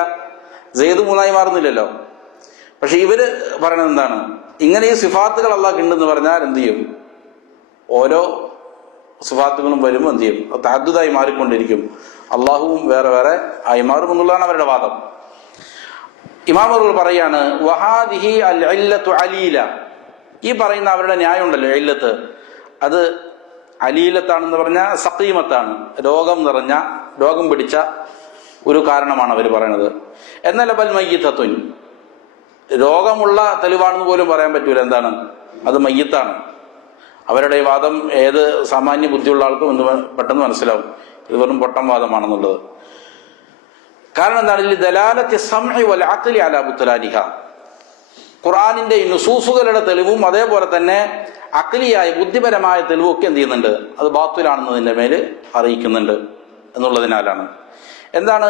സെയ്ദ് 3ആയി മാറുന്നില്ലല്ലോ. പക്ഷെ ഇവര് പറയണത് എന്താണ്? ഇങ്ങനെ ഈ സിഫാത്തുകൾ അള്ളാഹ് ഉണ്ടെന്ന് പറഞ്ഞാൽ എന്ത് ചെയ്യും? ഓരോ സിഫാത്തുകളും വരുമ്പോൾ എന്ത് ചെയ്യും? തഅദ്ദുദായി മാറിക്കൊണ്ടിരിക്കും. അള്ളാഹുവും വേറെ വേറെ ആയി മാറും എന്നുള്ളതാണ് അവരുടെ വാദം. ഇമാമുകൾ പറയാണ് വഹാദിഹി അൽ ഇല്ലത്തു അലീല. ഈ പറയുന്ന അവരുടെ ന്യായം ഉണ്ടല്ലോ, ഇല്ലത്ത്, അത് അലീലത്താണെന്ന് പറഞ്ഞാൽ സഖീമത്താണ്, രോഗം പിടിച്ച ഒരു കാരണമാണ് അവർ പറയുന്നത്. എന്നാൽ ബൽ മയ്യിത്തത്തുൻ, രോഗമുള്ള തെളിവാണെന്ന് പോലും പറയാൻ പറ്റൂല. എന്താണ് അത്? മയ്യിത്താണ്. അവരുടെ വാദം ഏത് സാമാന്യ ബുദ്ധിയുള്ള ആൾക്കും എന്ന് പെട്ടെന്ന് മനസ്സിലാവും ഇത് വെറും പൊട്ടം വാദമാണെന്നുള്ളത്. കാരണം എന്താണ്? ദലാലത്തി സമഇ വൽ അഖ്ലി അലാ ബുത്ലാനിഹ. ഖുർആനിന്റെ നുസൂസുകളുടെ തെളിവും അതേപോലെ തന്നെ അഖ്ലിയായ ബുദ്ധിപരമായ തെളിവൊക്കെ എന്ത് ചെയ്യുന്നുണ്ട്? അത് ബാത്തിലാണെന്നതിന്റെ മേല് അറിയിക്കുന്നുണ്ട് എന്നുള്ളതിനാലാണ്. എന്താണ്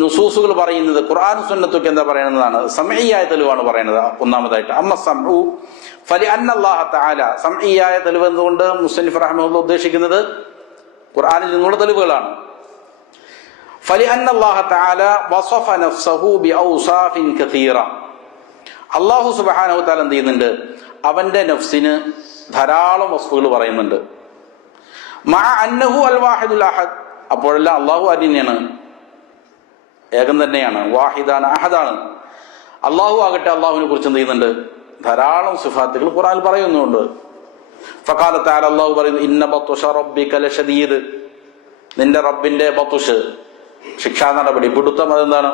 നുസൂസുകൾ പറയുന്നത്? ഖുർആനും സുന്നത്തൊക്കെ എന്താ പറയുന്നതാണ്? സമഇയായ തെളിവാണ് പറയുന്നത്. ഒന്നാമതായിട്ട് അമ്മ സമഉ ഫലി അന്നല്ലാഹ തആല, സമഇയായ തെളിവ് എന്നുകൊണ്ട് മുസ്ലിം റഹ്മത്തുള്ളാഹി ഉദ്ദേശിക്കുന്നത് ഖുർആനിൽ നിന്നുള്ള തെളിവുകളാണ്. ഫലി അന്നല്ലാഹ തആല വസഫ നഫ്സഹു ബിഔസാഫിൻ കതീറ, അള്ളാഹു സുബ്ഹാനഹു വ തആല എന്ത് ചെയ്യുന്നുണ്ട്? അവന്റെ നഫ്സിന് ധാരാളം വസ്തുക്കൾ പറയുന്നുണ്ട്. മഅ അന്നഹു അൽ വാഹിദുൽ അഹദ്, അപ്പോഴെല്ലാം അള്ളാഹു ആര് തന്നെയാണ്? ഏകം തന്നെയാണ്, വാഹിദാണ്, അഹദാണ്. അള്ളാഹു ആകട്ടെ അള്ളാഹുവിനെ കുറിച്ച് എന്ത് ചെയ്യുന്നുണ്ട്? ധാരാളം സിഫാത്തുകൾ ഖുർആനിൽ പറയുന്നുണ്ട്. ഫഖാല തആല, അള്ളാഹു പറയുന്നു, ഇന്ന ബത്ഷ റബ്ബിക ലശദീദ്, നിന്റെ റബ്ബിന്റെ ബത്ഷ്, ശിക്ഷാ നടപടി, പിടുത്തം, അതെന്താണ്?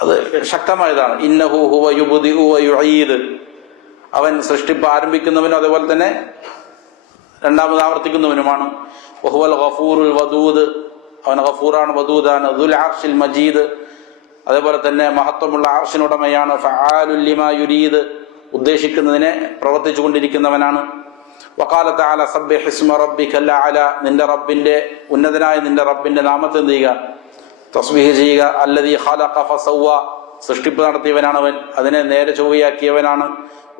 അത് ശക്തമായതാണ്. ഇന്നഹു ഹുവ യുബ്ദിഉ വ യുഈദ്, അവൻ സൃഷ്ടിപ്പ് ആരംഭിക്കുന്നവനും അതേപോലെ തന്നെ രണ്ടാമത് ആവർത്തിക്കുന്നവനുമാണ്. വഹുവൽ ഗഫൂറുൽ വദൂദ്, അവൻ ഗഫൂറാണ്, വദൂദാണ്. ദുൽ അർശിൽ മജീദ്, അതേപോലെ തന്നെ മഹത്വമുള്ള അർശിനുടമയാണ്. ഫആലുൽ ലിമാ യുരീദ്, ഉദ്ദേശിക്കുന്നതിനെ പ്രവർത്തിച്ചു കൊണ്ടിരിക്കുന്നവനാണ്. വഖാല തആല സബ്ബിഹ് ഇസ്മ റബ്ബിക്കൽ അഅല, നിന്റെ റബ്ബിന്റെ ഉന്നതനായ നിന്റെ റബ്ബിന്റെ നാമത്തെ എന്ത് ചെയ്യുക? തസ്ബീഹ് ചെയ്യുക. അല്ലദീ ഖലഖ ഫസവ്വ, സൃഷ്ടിപ്പ് നടത്തിയവനാണ് അവൻ, അതിനെ നേരെ ചൊവ്വയാക്കിയവനാണ്.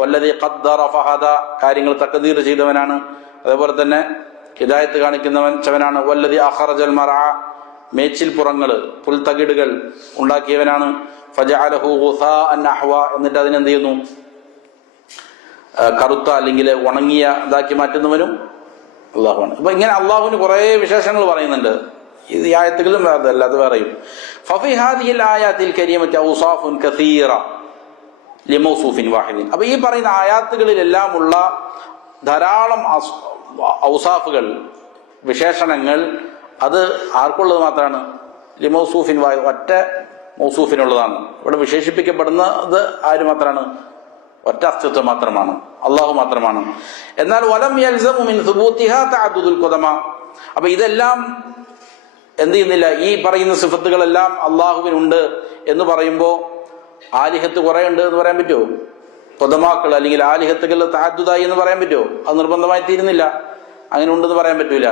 വല്ലദീ ഖദ്ദറ ഫഹദ, കാര്യങ്ങൾ തഖ്ദീർ ചെയ്തവനാണ്. അതേപോലെ തന്നെ ഹിദായത്ത് കാണിക്കുന്നവനാണ്. വല്ലദീ അഖറജൽ മർഅ, മേച്ചിൽ പുറങ്ങള്, പുൽത്തകിടുകൾ ഉണ്ടാക്കിയവനാണ്. ഫജഅലഹു ഗുസാഅൻ അഹ്വ, എന്നിട്ട് അതിനെന്ത് ചെയ്യുന്നു? കറുത്ത അല്ലെങ്കിൽ ഉണങ്ങിയ ഇതാക്കി മാറ്റുന്നവനും അള്ളാഹുവാണ്. അപ്പൊ ഇങ്ങനെ അള്ളാഹുവിന് കുറെ വിശേഷങ്ങൾ പറയുന്നുണ്ട്. ഇത് ഈ ആയത്തുകളും അല്ലാതെ വേറെയും. ഫഫി ഹാദിഹിൽ ആയാത്തിൽ കരീമത്തി ഔസാഫുൻ കസീറ ലിമൗസൂഫിൻ വാഹിദിൻ. അപ്പൊ ഈ പറയുന്ന ആയാത്തുകളിലെല്ലാം ഉള്ള ധാരാളം ഔസാഫുകൾ, വിശേഷണങ്ങൾ, അത് ആർക്കുള്ളത് മാത്രമാണ്? ലിമൗസൂഫിൻ വാഹിദ്, ഒറ്റ മൗസൂഫിനുള്ളതാണ്. ഇവിടെ വിശേഷിപ്പിക്കപ്പെടുന്നത് ആര് മാത്രമാണ്? ഒറ്റ അസ്തിത്വം മാത്രമാണ്, അള്ളാഹു മാത്രമാണ്. എന്നാൽ വലം യൽസമു മിൻ സുബൂതിഹാ തഅദ്ദുദുൽ ഖുദമ, അപ്പൊ ഇതെല്ലാം എന്ത് ചെയ്യുന്നില്ല? ഈ പറയുന്ന സിഫത്തുകളെല്ലാം അള്ളാഹുവിനുണ്ട് എന്ന് പറയുമ്പോൾ ആലിഹത്ത് കുറെ ഉണ്ട് എന്ന് പറയാൻ പറ്റുമോ? ഖുദമാക്കൾ അല്ലെങ്കിൽ ആലിഹത്തുകൾ തഅദ്ദുദായി എന്ന് പറയാൻ പറ്റുമോ? അത് നിർബന്ധമായി തീരുന്നില്ല, അങ്ങനെ ഉണ്ടെന്ന് പറയാൻ പറ്റൂല.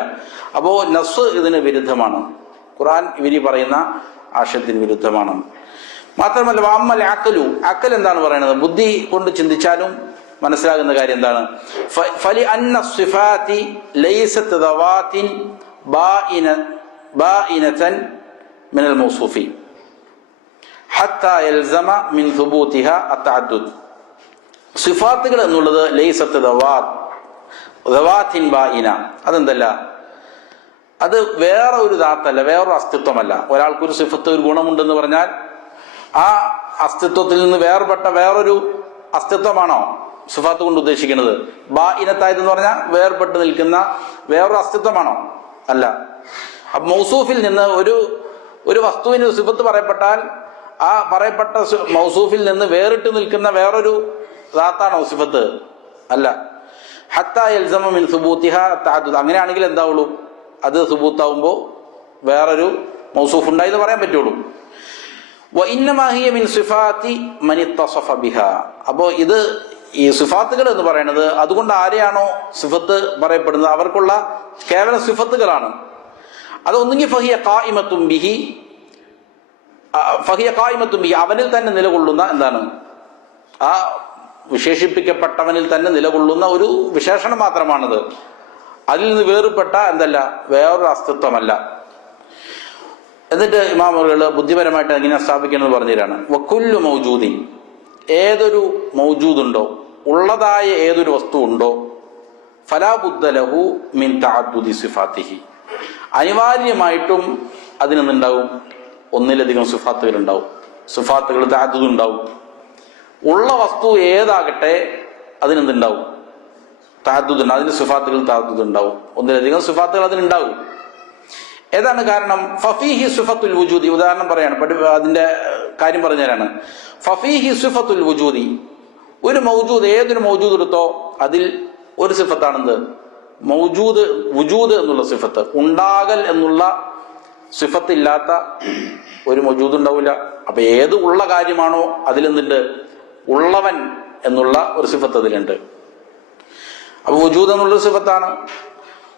അപ്പോ നസ് ഇതിന് വിരുദ്ധമാണ്, ഖുർആൻ ഇവര് പറയുന്ന ആശയത്തിന് വിരുദ്ധമാണ്. മാത്രമല്ല വഅമ്മൽ അഖ്ലു, അഖൽ എന്താണ് പറയുന്നത്? ബുദ്ധി കൊണ്ട് ചിന്തിച്ചാലും മനസ്സിലാകുന്ന കാര്യം എന്താണ്? ഫലി അന്ന സിഫാതി ലൈസത് ദവാതിൻ ബാഇനതൻ മിനൽ മൗസൂഫി ഹത്താ യൽസമ മിൻ സുബൂതിഹാ അത്തഅദ്ദുദ്. സിഫാത്തുകൾ എന്നുള്ളത് ലൈസത് ദവാതിൻ ബാഇന, അതെന്തല്ല? അത് വേറെ ഒരു ദാത്തല്ല, വേറൊരു അസ്തിത്വമല്ല. ഒരാൾക്കൊരു സിഫത്ത്, ഒരു ഗുണമുണ്ടെന്ന് പറഞ്ഞാൽ ആ അസ്തിത്വത്തിൽ നിന്ന് വേർപെട്ട വേറൊരു അസ്തിത്വമാണോ സിഫാത്ത് കൊണ്ട് ഉദ്ദേശിക്കുന്നത്? ബാഇനത്തായതെന്ന് പറഞ്ഞാൽ വേർപെട്ട് നിൽക്കുന്ന വേറൊരു അസ്തിത്വമാണോ? അല്ല. അപ്പൊ മൗസൂഫിൽ നിന്ന് ഒരു വസ്തുവിന് സിഫത്ത് പറയപ്പെട്ടാൽ ആ പറയപ്പെട്ട മൗസൂഫിൽ നിന്ന് വേറിട്ട് നിൽക്കുന്ന വേറൊരു ദാത്താണോ സിഫത്ത്? അല്ല. ഹത്താ യൽസമ മിൻ സുബൂതിഹാ തഅദ്ദുദ്, അങ്ങനെയാണെങ്കിൽ എന്താവുള്ളൂ? അത് സുബൂത്താവുമ്പോൾ വേറൊരു മൗസൂഫ് ഉണ്ടായി എന്ന് പറയാൻ പറ്റുള്ളൂ. വഇന്നമാ ഹിയ മിൻ സിഫാതി മൻ ഇത്തസഫ ബിഹാ, അപ്പോൾ ഇത് ഈ സിഫാത്തുകൾ എന്ന് പറയുന്നത് അതുകൊണ്ട് ആരെയാണോ സിഫത്ത് പറയപ്പെടുന്നത് അവർക്കുള്ള കേവല സിഫത്തുകളാണ്. അത് ഒന്നുകിൽ ഫഹിയ ഖായിമത്തുൻ ബിഹി, അവനിൽ തന്നെ നിലകൊള്ളുന്ന എന്താണ്? ആ വിശേഷിപ്പിക്കപ്പെട്ടവനിൽ തന്നെ നിലകൊള്ളുന്ന ഒരു വിശേഷണം മാത്രമാണത്. അതിൽ നിന്ന് വേറുപെട്ട എന്തല്ല, വേറൊരു അസ്തിത്വമല്ല. എന്നിട്ട് ഇമാമുകൾ ബുദ്ധിപരമായിട്ട് എങ്ങനെ സ്ഥാപിക്കുന്നത് പറഞ്ഞുതരാണ്. വക്കുല്ലു മൗജൂദിൻ, ഏതൊരു മൗജൂദുണ്ടോ, ഉള്ളതായ ഏതൊരു വസ്തു ഉണ്ടോ, ഫലാ ബുദ്ദ ലഹു മിൻ തഅദ്ദുദി സിഫാത്തിഹി, അനിവാര്യമായിട്ടും അതിനെന്തുണ്ടാവും? ഒന്നിലധികം സിഫാത്തുകൾ ഉണ്ടാവും, സിഫാത്തുകൾ തഅദ്ദുദ് ഉണ്ടാവും. ഉള്ള വസ്തു ഏതാകട്ടെ അതിനെന്തുണ്ടാവും? തഅദ്ദുദ് ഉണ്ട്, അതിന് സിഫാത്തുകൾ തഅദ്ദുദ് ഉണ്ടാവും, ഒന്നിലധികം സിഫാത്തുകൾ അതിനുണ്ടാവും. ഏതാണ് കാരണം? ഫഫീഹി സിഫത്തുൽ വുജൂദി, ഉദാഹരണം പറയാണ്, അതിന്റെ കാര്യം പറഞ്ഞുതരാണ്. ഫഫീഹി സിഫത്തുൽ വുജൂദി, ഒരു മൗജൂദ്, ഏതൊരു മൗജൂദ് എടുത്തോ അതിൽ ഒരു സിഫത്താണെന്ത്? മൗജൂദ്, വുജൂദ് എന്നുള്ള സിഫത്ത്. ഉണ്ടാകൽ എന്നുള്ള സിഫത്തില്ലാത്ത ഒരു മൗജൂദ് ഉണ്ടാവില്ല. അപ്പൊ ഏത് ഉള്ള കാര്യമാണോ അതിലെന്തുണ്ട്? ഉള്ളവൻ എന്നുള്ള ഒരു സിഫത്ത് അതിലുണ്ട്. അപ്പൊ വുജൂദ് എന്നുള്ളൊരു സിഫത്താണ്.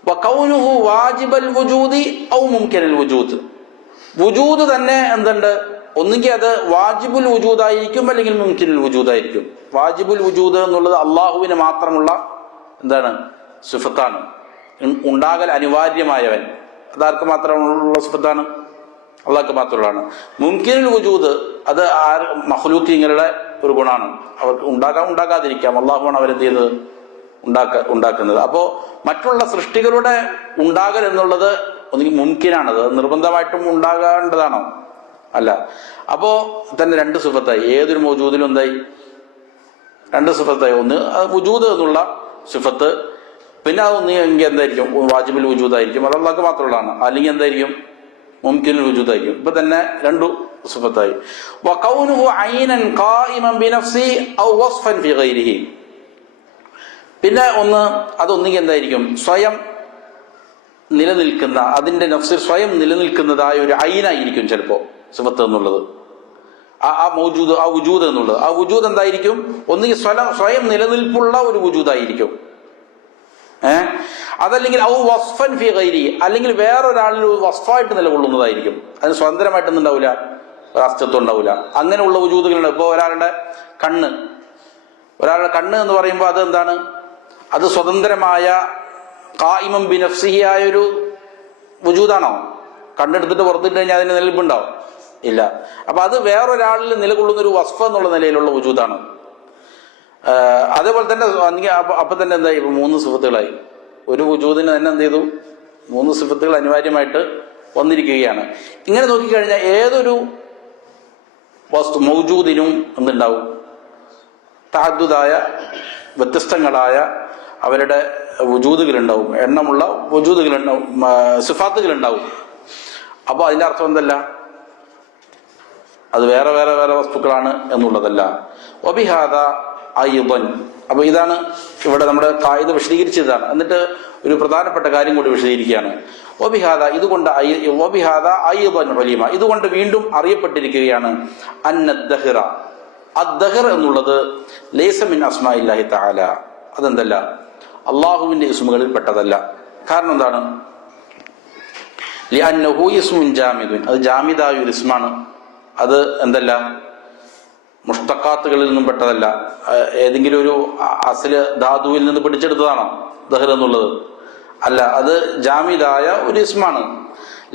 വകൗനുഹു വാജിബൽ വുജൂദി ഔ മുംകിനുൽ വുജൂദ്, വുജൂദ് തന്നെ എന്തുണ്ട്? ഒന്നുകിൽ അത് വാജിബുൽ വുജൂദായിരിക്കും അല്ലെങ്കിൽ മുംകിനുൽ വുജൂദായിരിക്കും. വാജിബുൽ വുജൂദ് എന്നുള്ളത് അള്ളാഹുവിന് മാത്രമുള്ള എന്താണ്? സിഫത്താണ്. ഉണ്ടാകൽ അനിവാര്യമായവൻ, അതാർക്ക് മാത്രമുള്ള സിഫത്താണ്? അള്ളാഹ്ക്ക് മാത്രമുള്ളതാണ്. മുംകിനുൽ വുജൂദ് അത് മഖ്ലൂഖീങ്ങളുടെ ഒരു ഗുണമാണ്. അവർക്ക് ഉണ്ടാക്കാതിരിക്കാം. അള്ളാഹുവാണ് അവരെന്ത് ചെയ്യുന്നത്, ഉണ്ടാക്കുന്നത്. അപ്പോൾ മറ്റുള്ള സൃഷ്ടികളുടെ ഉണ്ടാകൽ എന്നുള്ളത് ഒന്നുകിൽ മുൻകിനാണത്, നിർബന്ധമായിട്ടും ഉണ്ടാകേണ്ടതാണോ? അല്ല. അപ്പോ തന്നെ രണ്ട് സിഫത്തായി. ഏതൊരു മൗജൂദിലും എന്തായി? രണ്ട് സിഫത്തായി. ഒന്ന് വുജൂദ് എന്നുള്ള സിഫത്ത്, പിന്നെ അതൊന്ന് എങ്കിൽ എന്തായിരിക്കും, വാജിബുൽ വുജൂദായിരിക്കും, അത് അല്ലാഹ്ക്ക് മാത്രമുള്ളതാണ്. അല്ലെങ്കിൽ എന്തായിരിക്കും, മുംകിനുൽ വുജൂദായിരിക്കും. ഇപ്പൊ തന്നെ രണ്ടു സിഫത്തായി. വഖൗനുഹു ഐനൻ ഖായിമൻ ബിനഫ്സി ഔ വസ്ഫൻ ഫി ഗൈരിഹി. പിന്നെ ഒന്ന്, അതൊന്നുകിൽ എന്തായിരിക്കും, സ്വയം നിലനിൽക്കുന്ന, അതിന്റെ നഫ്സിൽ സ്വയം നിലനിൽക്കുന്നതായ ഒരു ഐനായിരിക്കും ചിലപ്പോ സിഫത്ത് എന്നുള്ളത്. ആ മൗജൂദ്, ആ വുജൂദ് എന്നുള്ളത്, ആ വുജൂദ് എന്തായിരിക്കും, ഒന്നുകിൽ സ്വയം നിലനിൽപ്പുള്ള ഒരു വുജൂദായിരിക്കും. അതല്ലെങ്കിൽ ഔ വസ്ഫൻ ഫി ഗൈരി, അല്ലെങ്കിൽ വേറൊരാളിൽ വസ്ഫായിട്ട് നിലകൊള്ളുന്നതായിരിക്കും. അതിന് സ്വതന്ത്രമായിട്ടൊന്നും ഉണ്ടാവില്ല, അസ്തിത്വം ഉണ്ടാവില്ല. അങ്ങനെയുള്ള വുജൂദുകളുണ്ട്. ഇപ്പോൾ ഒരാളുടെ കണ്ണ് എന്ന് പറയുമ്പോൾ അത് എന്താണ്, അത് സ്വതന്ത്രമായ ഖായിമൻ ബിനഫ്സിഹി ആയൊരു വുജൂദാണോ? കണ്ണെടുത്തിട്ട് പുറത്തിട്ട് കഴിഞ്ഞാൽ അതിന് നിലനിൽപ്പുണ്ടാവും? ഇല്ല. അപ്പൊ അത് വേറൊരാളിൽ നിലകൊള്ളുന്ന ഒരു വസ്ഫ് എന്നുള്ള നിലയിലുള്ള വുജൂദാണ്. അതേപോലെ തന്നെ അപ്പൊ തന്നെ എന്തായി, ഇപ്പൊ മൂന്ന് സിഫത്തുകളായി. ഒരു വുജൂദിന് തന്നെ എന്ത് ചെയ്തു, മൂന്ന് സിഫത്തുകൾ അനിവാര്യമായിട്ട് വന്നിരിക്കുകയാണ്. ഇങ്ങനെ നോക്കിക്കഴിഞ്ഞാൽ ഏതൊരു വസ്തു മൗജൂദിനും എന്തുണ്ടാവും, തഅദ്ദുദായ വ്യത്യസ്തങ്ങളായ അവരുടെ വുജൂദുകളുണ്ടാവും, എണ്ണമുള്ള വുജൂദുകളുണ്ടാവും, സിഫാത്തുകളുണ്ടാവും. അപ്പൊ അതിന്റെ അർത്ഥം എന്തല്ല, അത് വേറെ വേറെ വേറെ വസ്തുക്കളാണ് എന്നുള്ളതല്ല. വബിഹാദ അയ്ദൻ. അപ്പൊ ഇതാണ് ഇവിടെ നമ്മുടെ ഖായിദ വിശദീകരിച്ചതാണ്. എന്നിട്ട് ഒരു പ്രധാനപ്പെട്ട കാര്യം കൂടി വിശദീകരിക്കുകയാണ്. വബിഹാദ, ഇതുകൊണ്ട് വബിഹാദ അയ്ദൻ ഉലീമ, ഇതുകൊണ്ട് വീണ്ടും അറിയപ്പെട്ടിരിക്കുകയാണ് അന്നദ്ദഹ്റ, അദ്ദഹ്ർ എന്നുള്ളത് ലൈസ മിൻ അസ്മാഇല്ലാഹി തആല, അതെന്തല്ല, അള്ളാഹുവിന്റെ ഇസ്മുകളിൽ പെട്ടതല്ല. കാരണം എന്താണ്, ലിഅന്നഹു ഇസ്മുൻ ജാമിദുൻ, അത് ജാമിദായ ഒരു ഇസ്മാണ്. അത് എന്തല്ല, മുഷ്തഖാത്തുകളിൽ നിന്നും പെട്ടതല്ല. ഏതെങ്കിലും ഒരു അസ്ല ധാതുവിൽ നിന്ന് പിടിച്ചെടുത്തതാണോ ദഹർ എന്നുള്ളത്? അല്ല, അത് ജാമിദായ ഒരു ഇസ്മാണ്.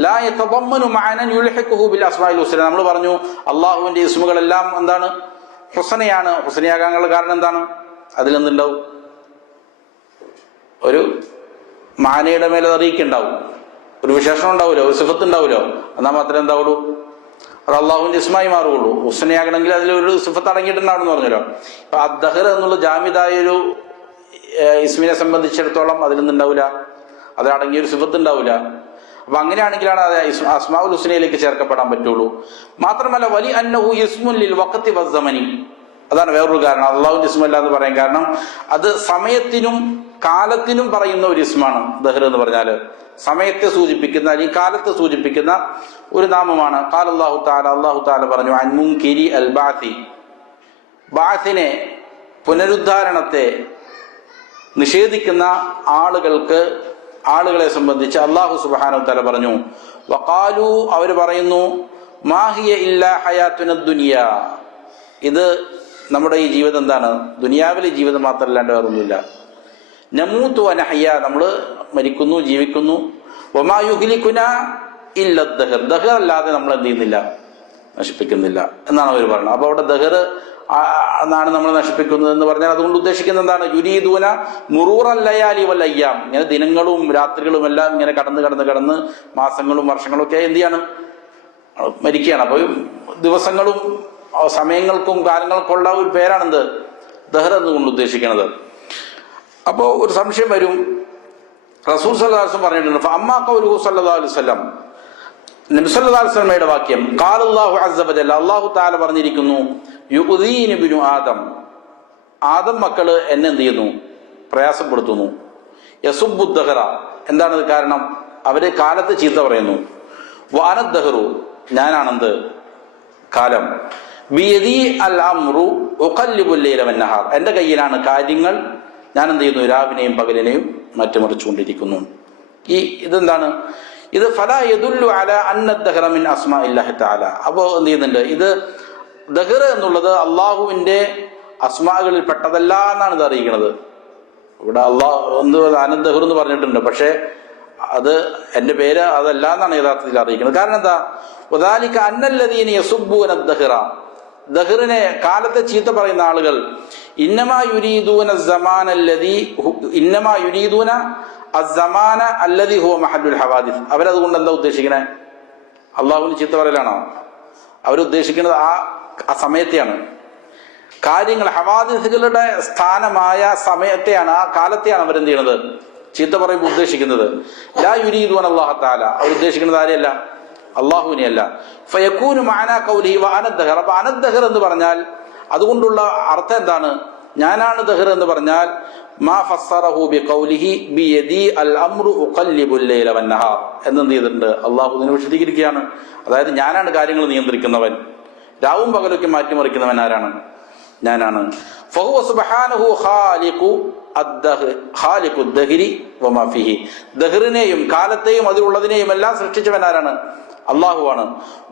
ലാ യതദമ്മനു മഅനൻ യുൽഹിഖുഹു ബിൽ അസ്മാഇൽ ഹുസ്ന. നമ്മൾ പറഞ്ഞു അള്ളാഹുവിന്റെ ഇസ്മുകളെല്ലാം എന്താണ്, ഹുസ്നയാണ്. ഹുസ്നയാകാനുള്ള കാരണം എന്താണ്, അതിലെന്തുണ്ടാവും, ഒരു മാനയുടെ മേലെ അറിയിക്കുണ്ടാവും, ഒരു വിശേഷണം ഉണ്ടാവുമല്ലോ, ഒരു സിഫത്ത് ഉണ്ടാവുമല്ലോ, എന്നാൽ മാത്രമേ എന്താവുള്ളൂ, അത് അള്ളാഹുവിന്റെ ഇസ്മായി മാറുകയുള്ളൂ. ഹുസ്നയാകണമെങ്കിൽ അതിലൊരു സിഫത്ത് അടങ്ങിയിട്ടുണ്ടാവണമെന്ന് പറഞ്ഞല്ലോ. അപ്പൊ അദ്ദഹർ എന്നുള്ള ജാമിദായ ഒരു ഇസ്മിനെ സംബന്ധിച്ചിടത്തോളം അതിലൊന്നുണ്ടാവില്ല, അതിലടങ്ങിയ ഒരു സിഫത്ത് ഉണ്ടാവില്ല. അപ്പൊ അങ്ങനെയാണെങ്കിലാണ് അത് അസ്മാഉൽ ഹുസ്നയിലേക്ക് ചേർക്കപ്പെടാൻ പറ്റുള്ളൂ. മാത്രമല്ല വലി അന്നഹു ഇസ്മുൻ ലിൽ വഖതി വസ്സമനി, അതാണ് വേറൊരു കാരണം അള്ളാഹുവിന്റെ ഇസ്മല്ല എന്ന് പറയാൻ കാരണം, അത് സമയത്തിനും കാലത്തിനും പറയുന്ന ഒരു ഇസ്മാണ്. ദഹർ എന്ന് പറഞ്ഞാല് സമയത്തെ സൂചിപ്പിക്കുന്ന അല്ലെങ്കിൽ കാലത്തെ സൂചിപ്പിക്കുന്ന ഒരു നാമമാണ്. ഖാല അല്ലാഹു തആല, അല്ലാഹു തആല പറഞ്ഞു, അൻ മുൻകിരി അൽ ബഅസി, ബഅസിനെ, പുനരുദ്ധാരണത്തെ നിഷേധിക്കുന്ന ആളുകളെ സംബന്ധിച്ച് അല്ലാഹു സുബ്ഹാനഹു തആല പറഞ്ഞു, വഖാലു, അവർ പറയുന്നു, മാ ഹിയ ഇല്ലാ ഹയാത്തുന ദുനിയ, ഇത് നമ്മുടെ ഈ ജീവിതം എന്താണ്, ദുനിയാവിലെ ജീവിതം മാത്രമല്ലാണ്ട് വേറൊന്നുമില്ല. നമൂതു വനഹ്യ, നമ്മൾ മരിക്കുന്നു, ജീവിക്കുന്നു. വമാ യുഹ്ലികുന ഇല്ല ദഹർ, ദഹർ അല്ലാതെ നമ്മൾ എന്ത് ചെയ്യുന്നില്ല, നശിപ്പിക്കുന്നില്ല എന്നാണ് അവർ പറയുന്നത്. അപ്പൊ അവിടെ ദഹർ എന്നാണ് നമ്മൾ നശിപ്പിക്കുന്നത് എന്ന് പറഞ്ഞാൽ അതുകൊണ്ട് ഉദ്ദേശിക്കുന്നത് എന്താണ്, യുരീദൂന മുറൂറൽ ലയാലി വൽ അയ്യാം, ഇങ്ങനെ ദിനങ്ങളും രാത്രികളും എല്ലാം ഇങ്ങനെ കടന്ന് മാസങ്ങളും വർഷങ്ങളും ഒക്കെ എന്ത് ചെയ്യാണ്, മരിക്കുകയാണ്. അപ്പൊ ദിവസങ്ങളും സമയങ്ങൾക്കും കാലങ്ങൾക്കുള്ള ഒരു പേരാണെന്ത്, ദഹർ എന്നുകൊണ്ട് ഉദ്ദേശിക്കുന്നത്. അപ്പോ ഒരു സംശയം വരും, റസൂൽ സല്ലല്ലാഹു അലൈഹി വസല്ലം പറഞ്ഞിട്ടുണ്ട്, അമ്മാ ഖൗലുഹു സല്ലല്ലാഹു അലൈഹി വസല്ലം, നബി സല്ലല്ലാഹു അലൈഹി വസല്ലമയുടെ വാക്യം, ഖാലല്ലാഹു അസ്സ വജല്ല, അല്ലാഹു തആല പറഞ്ഞിരിക്കുന്നു, യുഅദീന ബിനു ആദം, ആദം മക്കള് എന്നെ എന്ത് ചെയ്യുന്നു, പ്രയാസപ്പെടുത്തുന്നു. യസുബ്ബു ദഹറ, എന്താണ് കാരണം, അവര് കാലത്ത് ചീത്ത പറയുന്നു. വഅന ദഹറു, ഞാനാണെന്ത്, കാലം. ബിയദി അൽ അംറു ഉഖല്ലിബുൽ ലൈല വന്നഹാർ, എന്റെ കയ്യിലാണ് കാര്യങ്ങൾ, ഞാൻ എന്ത് ചെയ്യുന്നു, രാവിനെയും പകലിനെയും മാറ്റിമറിച്ചുകൊണ്ടിരിക്കുന്നു. ഇതെന്താണ്, ഇത് ഫലാ യദുല്ലു അലാ അന്ന ദഹറ മിൻ അസ്മാഇല്ലാഹി തആല. അപ്പോൾ എന്ത് ചെയ്യുന്നുണ്ട്, ഇത് ദഹർ എന്നുള്ളത് അള്ളാഹുവിന്റെ അസ്മാകളിൽ പെട്ടതല്ല എന്നാണ് ഇത് അറിയിക്കുന്നത്. ഇവിടെ അനദ്ദഹർ എന്ന് പറഞ്ഞിട്ടുണ്ട്, പക്ഷെ അത് എന്റെ പേര് അതല്ല എന്നാണ് യഥാർത്ഥത്തിൽ അറിയിക്കുന്നത്. കാരണം എന്താ, വദാലിക അന്നല്ലദീന യസുബ്ബൂന അദ്ദഹറ, ദഹറിനെ കാലത്തെ ചീത്ത പറയുന്ന ആളുകൾ ഇന്നമാ യുരീദൂന അസ്സമാന അല്ലദി ഹുവ മഹല്ലുൽ ഹവാദിസ്. അവരതുകൊണ്ട് എന്താ ഉദ്ദേശിക്കണേ? അള്ളാഹുവിന് ചീത്ത പറയലാണോ? അവരുദ്ദേശിക്കുന്നത് ആ സമയത്തെയാണ്. കാര്യങ്ങൾ ഹവാദിസുകളുടെ സ്ഥാനമായ സമയത്തെയാണ്, ആ കാലത്തെയാണ് അവരെന്ത് ചെയ്യണത്? ചീത്ത പറയുമ്പോൾ ഉദ്ദേശിക്കുന്നത്. ലാ യുരീദൂന അല്ലാഹു തആല, അവരുദ്ദേശിക്കുന്നത് ആരെയല്ല? അള്ളാഹുവിനെയല്ല. ഫയകൂനു മഅനാ ഖൗലിഹി വഅന ദഹർ. അപ്പൊ അനദ്ദഹർ എന്ന് പറഞ്ഞാൽ അതുകൊണ്ടുള്ള അർത്ഥം എന്താണ്? ഞാനാണ് ദഹർ എന്ന് പറഞ്ഞാൽ മാ ഫസ്സറഹു ബിഖൗലിഹി ബിയദി അൽ അംറു ഉഖല്ലിബുൽ ലൈല വന്നഹാർ എന്നെന്ത് ചെയ്തിട്ടുണ്ട്? അള്ളാഹു ഇതിനെ വിശദീകരിക്കുകയാണ്. അതായത് ഞാനാണ് കാര്യങ്ങൾ നിയന്ത്രിക്കുന്നവൻ, രാവും പകലൊക്കെ മാറ്റിമറിക്കുന്നവൻ ആരാണ്? ഞാനാണ്. ഫഹുവ സുബ്ഹാനഹു ഖാലിഖു ദഹ്രി വമാ ഫീഹി. ദഹ്റിനെയും കാലത്തെയും അതിലുള്ളതിനെയും എല്ലാം സൃഷ്ടിച്ചവൻ ആരാണ്? അള്ളാഹുവാണ്.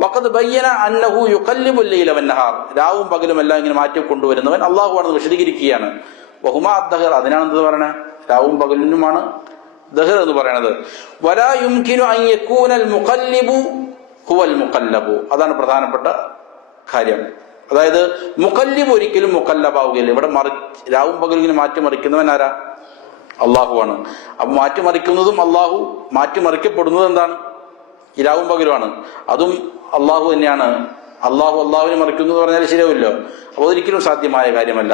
വഖദ് ബയ്യന അന്നഹു യുഖല്ലിബുൽ ലൈല വന്നഹാർ. രാവും പകലും എല്ലാം ഇങ്ങനെ മാറ്റി കൊണ്ടുവരുന്നവൻ അള്ളാഹുവാണെന്ന് വിശദീകരിക്കുകയാണ്. വഹുമാ ദഹർ, അതിനാണ് എന്ത് പറയണേ? രാവും പകലിനുമാണ് ദഹർ എന്ന് പറയണത്. വലാ യുംകിനു അൻ യകൂനൽ മുഖല്ലിബു ഹുവൽ മുഖല്ലബു. അതാണ് പ്രധാനപ്പെട്ട കാര്യം. അതായത് മുഖല്ലിബ് ഒരിക്കലും മുഖല്ലബാവുകയില്ല. ഇവിടെ രാവും പകലും ഇങ്ങനെ മാറ്റിമറിക്കുന്നവൻ ആരാ? അള്ളാഹുവാണ്. അപ്പൊ മാറ്റിമറിക്കുന്നതും അള്ളാഹു, മാറ്റിമറിക്കപ്പെടുന്നത് എന്താണ്? ഈ രാവും പകലുമാണ്. അതും അള്ളാഹു തന്നെയാണ്. അള്ളാഹുവിനെ മറിക്കുന്നു എന്ന് പറഞ്ഞാൽ ശരിയാവില്ലോ. അപ്പോൾ ഒരിക്കലും സാധ്യമായ കാര്യമല്ല.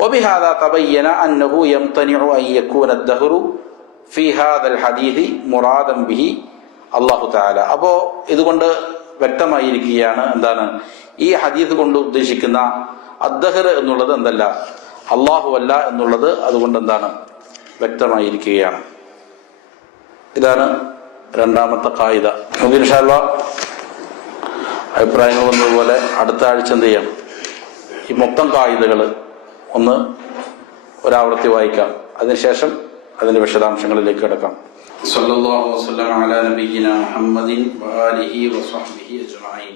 വബിഹാദാ തബയ്യന അന്നഹു യംതനിഉ അൻ യകൂന അദ്ദഹ്റു ഫീ ഹാദൽ ഹദീഥി മുറാദൻ ബിഹി അല്ലാഹു തആല. അപ്പോൾ ഇതുകൊണ്ട് വ്യക്തമായിരിക്കുകയാണ് എന്താണ് ഈ ഹദീസ് കൊണ്ട് ഉദ്ദേശിക്കുന്ന അദ്ദഹർ എന്നുള്ളത് എന്തല്ല? അള്ളാഹു അല്ല എന്നുള്ളത് അതുകൊണ്ട് എന്താണ് വ്യക്തമായിരിക്കുകയാണ്. ഇതാണ് രണ്ടാമത്തെ ഖായിദ. നമുക്ക് ഇൻഷാ അല്ലാഹ് അഭിപ്രായങ്ങൾ വന്നതുപോലെ അടുത്ത ആഴ്ച എന്ത് ചെയ്യാം? ഈ മൊത്തം ഖായിദകൾ ഒന്ന് ഒരാവർത്തി വായിക്കാം. അതിനുശേഷം അതിന്റെ വിശദാംശങ്ങളിലേക്ക് കിടക്കാം. സല്ലല്ലാഹു അലൈഹി വസല്ലം അലാ നബിയിന മുഹമ്മദിൻ വആലിഹി വസഹ്ബിഹി അജ്മഈൻ.